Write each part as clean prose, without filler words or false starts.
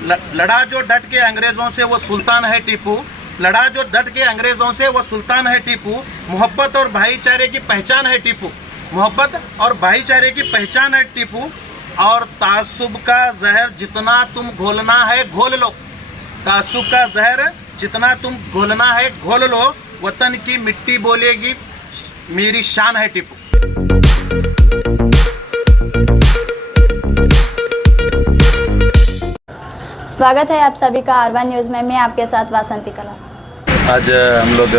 लड़ा जो डट के अंग्रेजों से वो सुल्तान है टीपू, लड़ा जो डट के अंग्रेजों से वो सुल्तान है टीपू। मोहब्बत और भाईचारे की पहचान है टीपू, मोहब्बत और भाईचारे की पहचान है टीपू। और तासुब का जहर जितना तुम घोलना है घोल लो, तासुब का जहर जितना तुम घोलना है घोल लो। वतन की मिट्टी बोलेगी मेरी शान है टीपू। स्वागत है आप सभी का R1 न्यूज़ में। मैं आपके साथ वासंती कला। आज हम लोग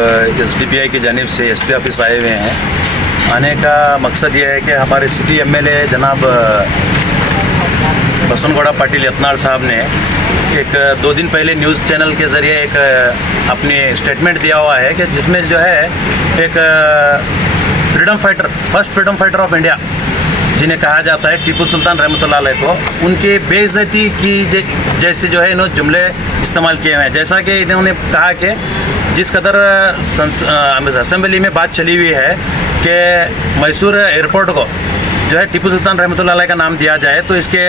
SDPI की जानिब से SP ऑफिस आए हुए हैं। आने का मकसद ये है कि हमारे सिटी MLA जनाब बसनगौड़ा पाटिल यत्नाल साहब ने एक 2 दिन पहले न्यूज़ चैनल के ज़रिए एक अपनी स्टेटमेंट दिया हुआ है कि जिसमें जो है एक freedom fighter, first freedom fighter of India जिन्हें कहा जाता है टीपू सुल्तान रहमतुल्लाह अलैह को, उनके बेइज्जती की जैसे जो है इन्होंने जुमले इस्तेमाल किए हुए हैं। जैसा कि इन्होंने कहा कि जिस कदर असेंबली में बात चली हुई है कि मैसूर एयरपोर्ट को जो है टीपू सुल्तान रहमतुल्लाह अलैह का नाम दिया जाए, तो इसके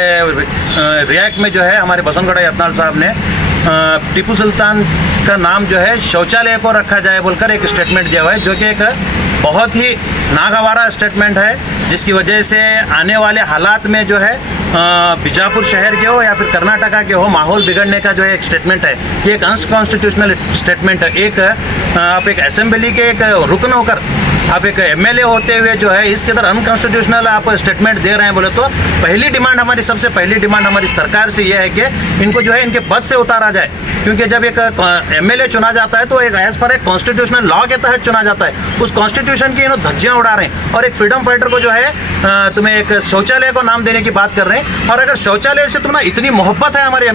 रिएक्ट में जो है हमारे बसनगौड़ा यत्नाल साहब ने टीपू सुल्तान का नाम जो है शौचालय को रखा जाए बोलकर एक स्टेटमेंट दिया हुआ है, जो कि एक बहुत ही नागवारा स्टेटमेंट है, जिसकी वजह से आने वाले हालात में जो है बीजापुर शहर के हो या फिर कर्नाटका के हो, माहौल बिगड़ने का जो है एक स्टेटमेंट है। ये एक अनकॉन्स्टिट्यूशनल स्टेटमेंट है। एक आप एक असेंबली के एक रुकन होकर आप एक MLA होते हुए जो है इसके अंदर अनकॉन्स्टिट्यूशनल आप स्टेटमेंट दे रहे हैं बोले तो पहली डिमांड हमारी, सबसे पहली डिमांड हमारी सरकार से यह है कि इनको जो है इनके पद से उतारा जाए। क्योंकि जब एक MLA चुना जाता है तो एक एज पर एक कॉन्स्टिट्यूशनल लॉ के तहत चुना जाता है। उस कॉन्स्टिट्यूशन की इन्होंने धज्जियाँ उड़ा रहे हैं और एक फ्रीडम फाइटर को जो है तुम्हें एक शौचालय को नाम देने की बात कर रहे हैं। और अगर शौचालय से तुम्हें इतनी मोहब्बत है हमारे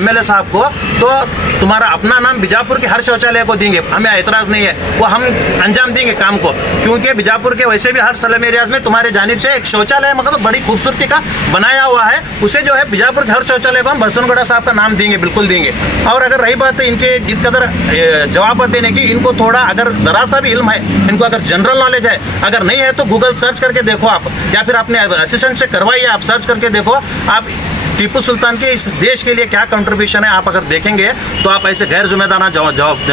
MLA साहब को, तो तुम्हारा अपना नाम बीजापुर के हर शौचालय को देंगे, हमें एतराज़ नहीं है, वो हम अंजाम देंगे काम को। क्योंकि बीजापुर के वैसे भी हर स्लम एरियाज में तुम्हारे जानिब से एक शौचालय मतलब बड़ी खूबसूरती का बनाया हुआ है, उसे जो है बीजापुर के हर शौचालय को हम बसनगौड़ा साहब का नाम देंगे, बिल्कुल देंगे। और अगर रही बात है इनके जिस कदर जवाब देने की, इनको थोड़ा अगर जरा सा भी इल्म है, इनको अगर जनरल नॉलेज है, अगर नहीं है तो गूगल सर्च करके देखो आप, या फिर अपने असिस्टेंट से करवाइए, आप सर्च करके देखो आप टीपू सुल्तान के इस देश के लिए क्या कंट्रीब्यूशन है। आप अगर देखेंगे तो आप ऐसे गैर जिम्मेदाराना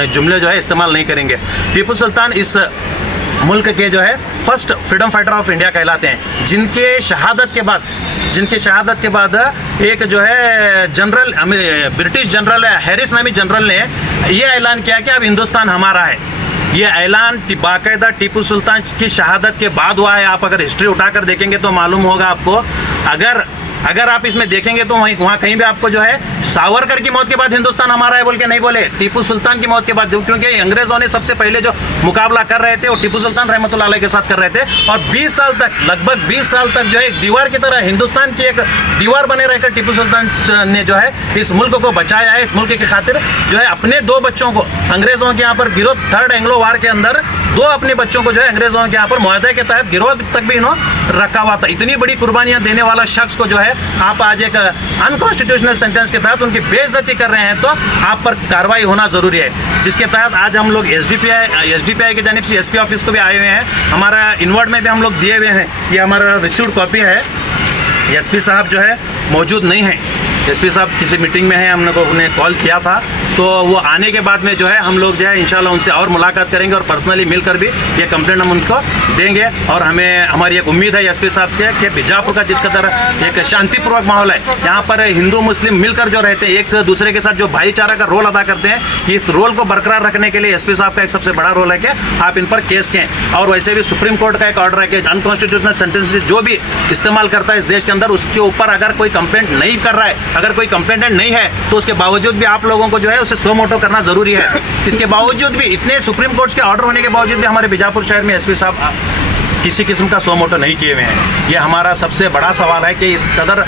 जुमले जो है इस्तेमाल नहीं करेंगे। टीपू सुल्तान इस मुल्क के जो है first freedom fighter of India कहलाते हैं, जिनके शहादत के बाद एक जो है जनरल, ब्रिटिश जनरल हैरिस नामी जनरल ने ये ऐलान किया कि अब हिंदुस्तान हमारा है। ये ऐलान बाकायदा टीपू सुल्तान की शहादत के बाद हुआ है। आप अगर हिस्ट्री उठाकर देखेंगे तो मालूम होगा आपको। अगर आप इसमें देखेंगे तो वहाँ कहीं भी आपको जो है सावरकर की मौत के बाद हिंदुस्तान हमारा है बोल के नहीं बोले, टीपू सुल्तान की मौत के बाद, क्योंकि अंग्रेजों ने सबसे पहले जो मुकाबला कर रहे थे वो टीपू सुल्तान रहमतुल्लाह अलैह के साथ कर रहे थे। और 20 साल तक, लगभग 20 साल तक जो है एक दीवार की तरह हिंदुस्तान की एक दीवार बने रहकर टीपू सुल्तान ने जो है इस मुल्क को बचाया है। इस मुल्क की खातिर जो है अपने 2 बच्चों को अंग्रेजों के यहाँ पर गिरोह, 3rd एंग्लो वार के अंदर 2 अपने बच्चों को जो है अंग्रेजों के यहाँ पर मुआहदे के तहत गिरोह तक भी इन्होंने रखा हुआ था। इतनी बड़ी कुर्बानियाँ देने वाला शख्स को जो है आप आज एक अनकॉन्स्टिट्यूशनल सेंटेंस के तहत उनकी बेइज्जती कर रहे हैं, तो आप पर कार्रवाई होना जरूरी है। जिसके तहत आज हम लोग SDPI की जानिब से SP ऑफिस को भी आए हुए हैं। हमारा इनवर्ड में भी हम लोग दिए हुए हैं, ये हमारा रिसीव्ड कॉपी है। SP साहब जो है मौजूद नहीं है, SP साहब किसी मीटिंग में है, हमने को उन्हें कॉल किया था, तो वो आने के बाद में जो है हम लोग जो है इंशाल्लाह उनसे और मुलाकात करेंगे और पर्सनली मिलकर भी ये कंप्लेंट हम उनको देंगे। और हमें हमारी एक उम्मीद है SP साहब से कि बीजापुर का जिस कदर एक शांतिपूर्वक माहौल है, यहाँ पर हिंदू मुस्लिम मिलकर जो रहते हैं, एक दूसरे के साथ जो भाईचारा का रोल अदा करते हैं, इस रोल को बरकरार रखने के लिए SP साहब का एक सबसे बड़ा रोल है कि आप इन पर केस करें। और वैसे भी सुप्रीम कोर्ट का एक ऑर्डर है कि अनकॉन्स्टिट्यूशनल सेंटेंस जो भी इस्तेमाल करता है इस देश के अंदर, उसके ऊपर अगर कोई कंप्लेंट नहीं कर रहा है, अगर कोई कंप्लेंटेंट नहीं है, तो उसके बावजूद भी आप लोगों को जो है उसे सो मोटो करना जरूरी है। इसके बावजूद भी, इतने सुप्रीम कोर्ट के ऑर्डर होने के बावजूद भी हमारे बीजापुर शहर में SP साहब किसी किस्म का सो मोटो नहीं किए हुए हैं। ये हमारा सबसे बड़ा सवाल है कि इस कदर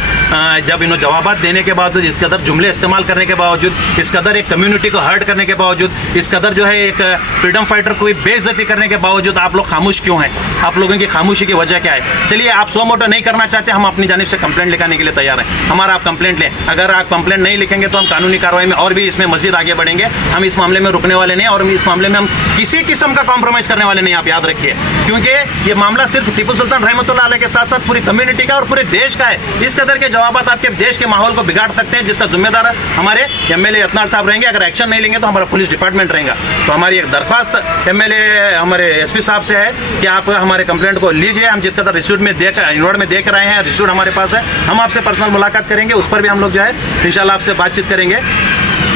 जब इन्होंने जवाबात देने के बावजूद, इस कदर जुमले इस्तेमाल करने के बावजूद, इस कदर एक कम्युनिटी को हर्ट करने के बावजूद, इस कदर जो है एक फ्रीडम फाइटर को बेइज्जती करने के बावजूद आप लोग खामोश क्यों हैं? आप लोगों की खामोशी की वजह क्या है? चलिए, आप सो मोटो नहीं करना चाहते, हम अपनी जानिब से कंप्लेंट लिखाने के लिए तैयार हैं। हमारा आप कंप्लेंट लें। अगर आप कंप्लेंट नहीं लिखेंगे तो हम कानूनी कार्रवाई में और भी इसमें मजीद आगे बढ़ेंगे। हम इस मामले में रुकने वाले नहीं और इस मामले में हम किसी किस्म का कॉम्प्रोमाइज़ करने वाले नहीं, आप याद रखिए। क्योंकि ये मामला सिर्फ टीपू सुल्तान रहमतुल्लाह अलैह के साथ साथ पूरी कम्युनिटी का और पूरे देश का है। इस कदर के जवाब आपके देश के माहौल को बिगाड़ सकते हैं, जिसका जिम्मेदार हमारे एमएलए यत्नाल साहब रहेंगे। अगर एक्शन नहीं लेंगे तो हमारा पुलिस डिपार्टमेंट रहेगा। तो हमारी एक दरख्वास्त एमएलए हमारे एसपी साहब से है कि आप हमारे कंप्लेंट को लीजिए। हम जिस कदर रिसीट में इनवर्ड में देकर आए हैं, रिसीट हमारे पास है, हम आपसे पर्सनल मुलाकात करेंगे, उस पर भी हम लोग जो है इंशाल्लाह आपसे बातचीत करेंगे।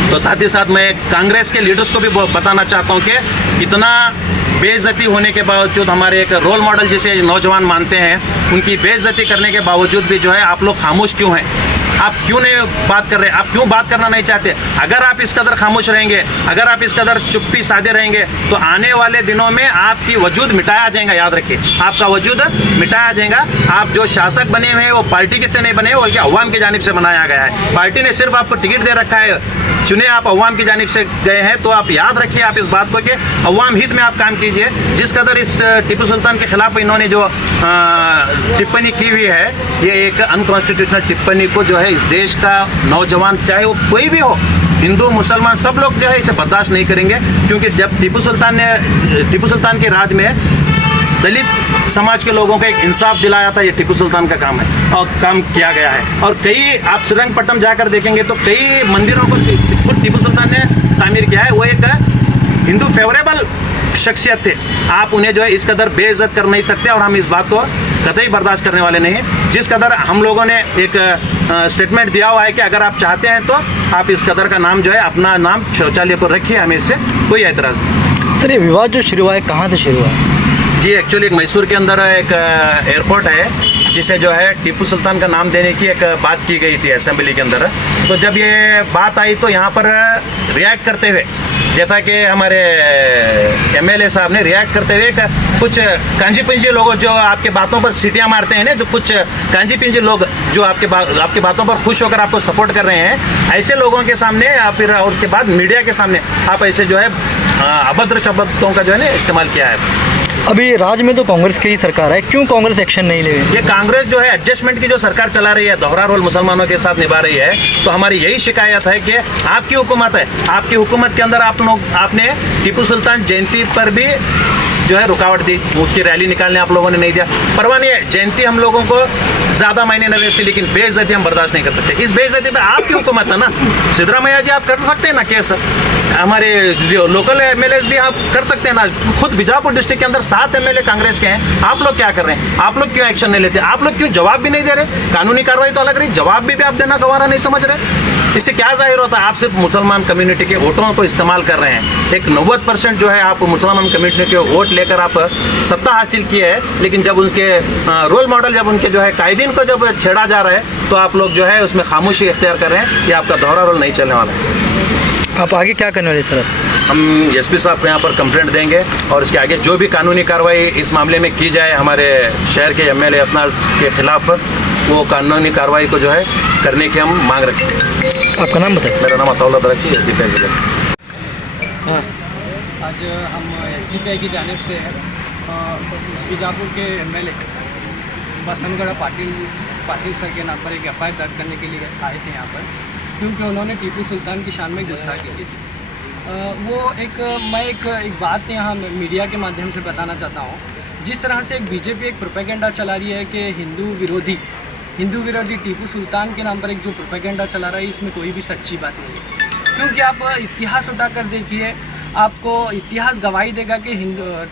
तो साथ ही साथ मैं कांग्रेस के लीडर्स को भी बताना चाहता हूँ कि इतना बेइज्जती होने के बावजूद, हमारे एक रोल मॉडल जिसे नौजवान मानते हैं, उनकी बेइज्जती करने के बावजूद भी जो है आप लोग खामोश क्यों हैं? आप क्यों नहीं बात कर रहे? आप क्यों बात करना नहीं चाहते? अगर आप इस कदर खामोश रहेंगे, अगर आप इस कदर चुप्पी साधे रहेंगे तो आने वाले दिनों में आपकी वजूद मिटाया जाएगा। याद रखिए, आपका वजूद मिटाया जाएगा। आप जो शासक बने हुए हैं वो पार्टी के से नहीं बने, बल्कि अवाम की जानिब से बनाया गया है। पार्टी ने सिर्फ आपको टिकट दे रखा है, चुने आप अवाम की जानिब से गए हैं। तो आप याद रखिए आप इस बात को कि अवाम हित में आप काम कीजिए। जिस कदर इस टीपू सुल्तान के खिलाफ इन्होंने जो टिप्पणी की हुई है, ये एक अनकॉन्स्टिट्यूशनल टिप्पणी को जो है इस देश का नौजवान, चाहे वो कोई भी हो, हिंदू मुसलमान, सब लोग जो है इसे बर्दाश्त नहीं करेंगे। क्योंकि जब टीपू सुल्तान के राज में दलित समाज के लोगों को एक इंसाफ दिलाया था, ये टीपू सुल्तान का काम है और काम किया गया है। और कई आप श्रीरंगपट्टनम जाकर देखेंगे तो कई मंदिरों को खुद टीपू सुल्तान ने तामीर किया है। वो एक हिंदू फेवरेबल शख्सियत थे। आप उन्हें जो है इस कदर बेइज्जत कर नहीं सकते और हम इस बात को कतई बर्दाश्त करने वाले नहीं हैं। जिस कदर हम लोगों ने एक स्टेटमेंट दिया हुआ है कि अगर आप चाहते हैं तो आप इस कदर का नाम जो है, अपना नाम शौचालय पर रखिए, हमें इससे कोई एतराज़ नहीं। सर, ये विवाद जो शुरू हुआ है कहाँ से शुरू हुआ है? जी, एक्चुअली एक मैसूर के अंदर एक एयरपोर्ट है जिसे जो है टीपू सुल्तान का नाम देने की एक बात की गई थी असेंबली के अंदर। तो जब ये बात आई तो यहाँ पर रिएक्ट करते हुए, जैसा कि हमारे एमएलए साहब ने रिएक्ट करते हुए कुछ कांजी पिंजी लोग जो आपके बातों पर सीटियाँ मारते हैं ना, जो कुछ कांजी पिंजी लोग जो आपके बातों पर खुश होकर आपको सपोर्ट कर रहे हैं, ऐसे लोगों के सामने या फिर और उसके बाद मीडिया के सामने आप ऐसे जो है अभद्र शब्दों का जो है ना इस्तेमाल किया है। अभी राज्य में तो कांग्रेस की ही सरकार है, क्यों कांग्रेस एक्शन नहीं ले रही? ये कांग्रेस जो है एडजस्टमेंट की जो सरकार चला रही है, दोहरा रोल मुसलमानों के साथ निभा रही है। तो हमारी यही शिकायत है कि आपकी हुकूमत है, आपकी हुकूमत के अंदर आपने टीपू सुल्तान जयंती पर भी जो है रुकावट दी, उसकी रैली निकालने आप लोगों ने नहीं दिया। परवाह नहीं है, जयंती हम लोगों को ज़्यादा मायने नहीं रखती, लेकिन बेइज्जती हम बर्दाश्त नहीं कर सकते। इस बेइज्जती पे आपकी हुकूमत है ना, सिद्धरामैया जी आप कर सकते हैं ना केस, हमारे लोकल एमएलए भी आप कर सकते हैं ना। खुद बीजापुर डिस्ट्रिक्ट के अंदर 7 एमएलए कांग्रेस के हैं। आप लोग क्या कर रहे हैं? आप लोग क्यों एक्शन नहीं लेते? आप लोग क्यों जवाब भी नहीं दे रहे? कानूनी कार्रवाई तो अलग रही, जवाब भी आप देना गवारा नहीं समझ रहे। इससे क्या जाहिर होता है? आप सिर्फ मुसलमान कम्युनिटी के वोटों को इस्तेमाल कर रहे हैं। एक 90% जो है आप मुसलमान कम्युनिटी के वोट लेकर आप सत्ता हासिल की है, लेकिन जब उनके रोल मॉडल, जब उनके जो है कायदीन को जब छेड़ा जा रहा है तो आप लोग जो है उसमें खामोशी इख्तियार कर रहे हैं। ये आपका दोहरा रोल नहीं चलने वाला है। आप आगे क्या करने वाले सर? हम एसपी साहब को यहाँ पर कंप्लेंट देंगे और इसके आगे जो भी कानूनी कार्रवाई इस मामले में की जाए हमारे शहर के एमएलए यत्नाल के खिलाफ, वो कानूनी कार्रवाई को जो है करने की हम मांग रखेंगे। आपका नाम बताइए। मेरा नाम अताउल्लाह दराची, एसडीपीआई जिले से। हाँ, आज हम एसडीपीआई की जानिब से बीजापुर के एमएलए बसंतगढ़ पाटिल सर के नाम पर एक एफआईआर दर्ज करने के लिए आए थे यहाँ पर, क्योंकि उन्होंने टीपू सुल्तान की शान में गुस्ताखी की थी। मैं एक बात यहाँ मीडिया के माध्यम से बताना चाहता हूँ। जिस तरह से एक बीजेपी एक प्रोपेगेंडा चला रही है कि हिंदू विरोधी टीपू सुल्तान के नाम पर एक जो प्रोपेगेंडा चला रहा है, इसमें कोई भी सच्ची बात नहीं है। क्योंकि आप इतिहास उठा कर देखिए, आपको इतिहास गवाही देगा कि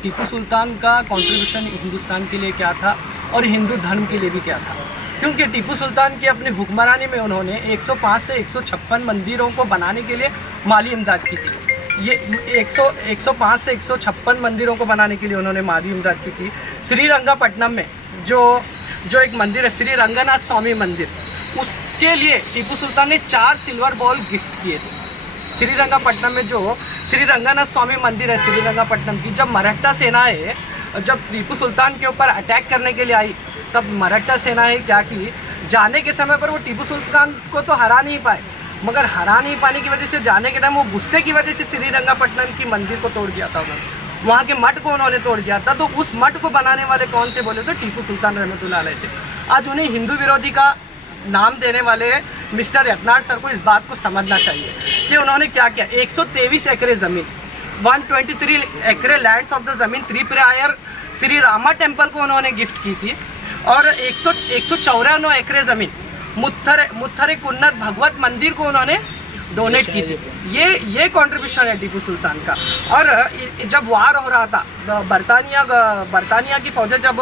टीपू सुल्तान का कंट्रीब्यूशन हिंदुस्तान के लिए क्या था और हिंदू धर्म के लिए भी क्या था। क्योंकि टीपू सुल्तान की अपनी हुक्मरानी में उन्होंने 105 से 156 मंदिरों को बनाने के लिए माली इमदाद की थी। ये 105 से 156 मंदिरों को बनाने के लिए उन्होंने माली इमदाद की थी। श्रीरंगपट्टनम में जो एक मंदिर है, श्री रंगनाथ स्वामी मंदिर, उसके लिए टीपू सुल्तान ने 4 सिल्वर बॉल गिफ्ट किए थे। श्रीरंगपट्टनम में जो श्री रंगनाथ स्वामी मंदिर है श्रीरंगपट्टनम की, जब मराठा सेनाएं जब टीपू सुल्तान के ऊपर अटैक करने के लिए आई, तब मराठा सेनाएं क्या की, जाने के समय पर वो टीपू सुल्तान को तो हरा नहीं पाए, मगर हरा नहीं पाने की वजह से जाने के टाइम वो गुस्से की वजह से श्रीरंगपट्टनम की मंदिर को तोड़ दिया था उन्होंने, वहाँ के मठ को उन्होंने तोड़ दिया था। तो उस मठ को बनाने वाले कौन थे बोले तो टीपू सुल्तान रहमतुल्लाह अलैह थे। आज उन्हें हिंदू विरोधी का नाम देने वाले मिस्टर यत्नाल सर को इस बात को समझना चाहिए कि उन्होंने क्या किया। 123 एकड़ ज़मीन, 123 एकड़ लैंड्स ऑफ द ज़मीन, 3 प्रायर श्री रामा टेम्पल को उन्होंने गिफ्ट की थी और 194 एकड़ ज़मीन मुत्थरे कुन्नत भगवत मंदिर को उन्होंने डोनेट की थी। ये कंट्रीब्यूशन है टीपू सुल्तान का। और जब वार हो रहा था, बरतानिया की फौजें जब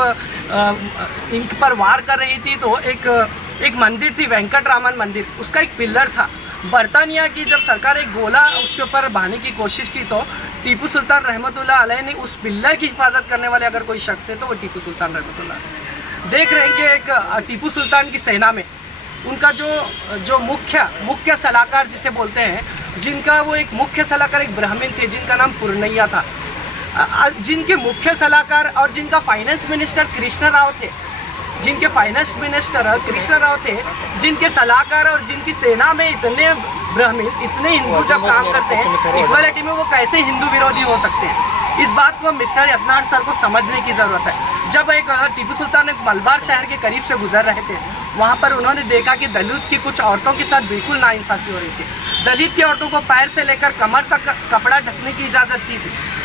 इनके पर वार कर रही थी तो एक मंदिर थी वेंकटरामन मंदिर, उसका एक पिलर था। बरतानिया की जब सरकार एक गोला उसके ऊपर बहाने की कोशिश की तो टीपू सुल्तान रहमतुल्लाह अलैह ने उस पिलर की हिफाजत करने वाले अगर कोई शख्स थे तो वो टीपू सुल्तान रहमतुल्लाह। देख रहे हैं कि एक टीपू सुल्तान की सेना में उनका जो मुख्य सलाहकार जिसे बोलते हैं, जिनका वो एक मुख्य सलाहकार एक ब्राह्मण थे जिनका नाम पुरनैया था, जिनके मुख्य सलाहकार और जिनका फाइनेंस मिनिस्टर कृष्ण राव थे, जिनके फाइनेंस मिनिस्टर कृष्ण राव थे, जिनके सलाहकार और जिनकी सेना में इतने ब्राह्मण, इतने हिंदू जब काम करते हैं इक्वालिटी में, वो कैसे हिंदू विरोधी हो सकते हैं? इस बात को मिस्टर यत्नाथ सर को समझने की ज़रूरत है। जब एक टीपू सुल्तान एक मलबार शहर के करीब से गुजर रहे थे, वहाँ पर उन्होंने देखा कि दलित की कुछ औरतों के साथ बिल्कुल नाइंसाफ़ी हो रही थी। दलित की औरतों को पैर से लेकर कमर तक कपड़ा ढकने की इजाज़त थी,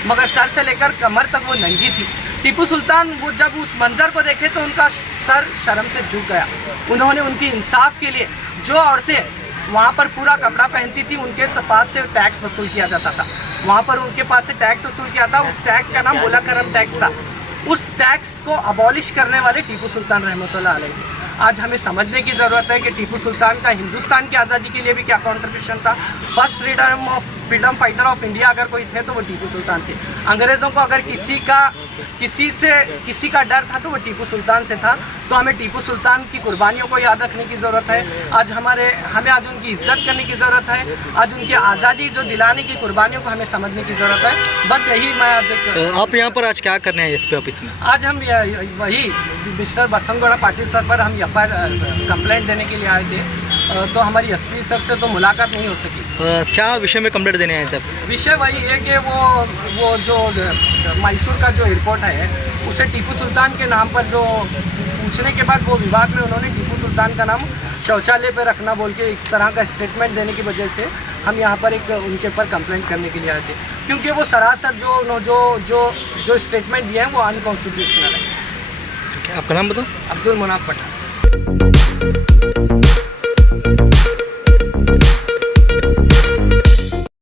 मगर सर से लेकर कमर तक वो नंगी थी। टीपू सुल्तान वो जब उस मंजर को देखे तो उनका सर शर्म से झुक गया। उन्होंने उनकी इंसाफ के लिए जो औरतें वहाँ पर पूरा कपड़ा पहनती थी उनके पास से टैक्स वसूल किया जाता था, वहाँ पर उनके पास से टैक्स वसूल किया था। उस टैक्स का नाम बोला करम टैक्स था। उस टैक्स को अबॉलिश करने वाले टीपू सुल्तान रहमतुल्लाह अलैह थे। आज हमें समझने की ज़रूरत है कि टीपू सुल्तान का हिंदुस्तान की आज़ादी के लिए भी क्या कंट्रीब्यूशन था। First freedom fighter of India अगर कोई थे तो वो टीपू सुल्तान थे। अंग्रेज़ों को अगर किसी का डर था तो वो टीपू सुल्तान से था। तो हमें टीपू सुल्तान की कुर्बानियों को याद रखने की ज़रूरत है। आज हमें आज उनकी इज्जत करने की ज़रूरत है। आज उनकी आज़ादी जो दिलाने की कुर्बानियों को हमें समझने की ज़रूरत है। बस यही मैं आज आप यहाँ पर आज क्या करने हैं इस पे ऑफिस में? आज हम वही मिस्टर बसंतगौड़ा पाटिल सर पर हम कंप्लेंट देने के लिए आए थे, तो हमारी एसपी सर से तो मुलाकात नहीं हो सकी। क्या विषय में कंप्लेंट देने आए थे? विषय वही है कि वो जो मैसूर का जो एयरपोर्ट है उसे टीपू सुल्तान के नाम पर जो पूछने के बाद वो विभाग में उन्होंने टीपू सुल्तान का नाम शौचालय पर रखना बोल के इस तरह का स्टेटमेंट देने की वजह से हम यहाँ पर एक उनके ऊपर कंप्लेंट करने के लिए आए थे, क्योंकि वो सरासर जो स्टेटमेंट दिए हैं वो अनकॉन्स्टिट्यूशनल है। आपका नाम बताओ? अब्दुल मुनाफ पठान।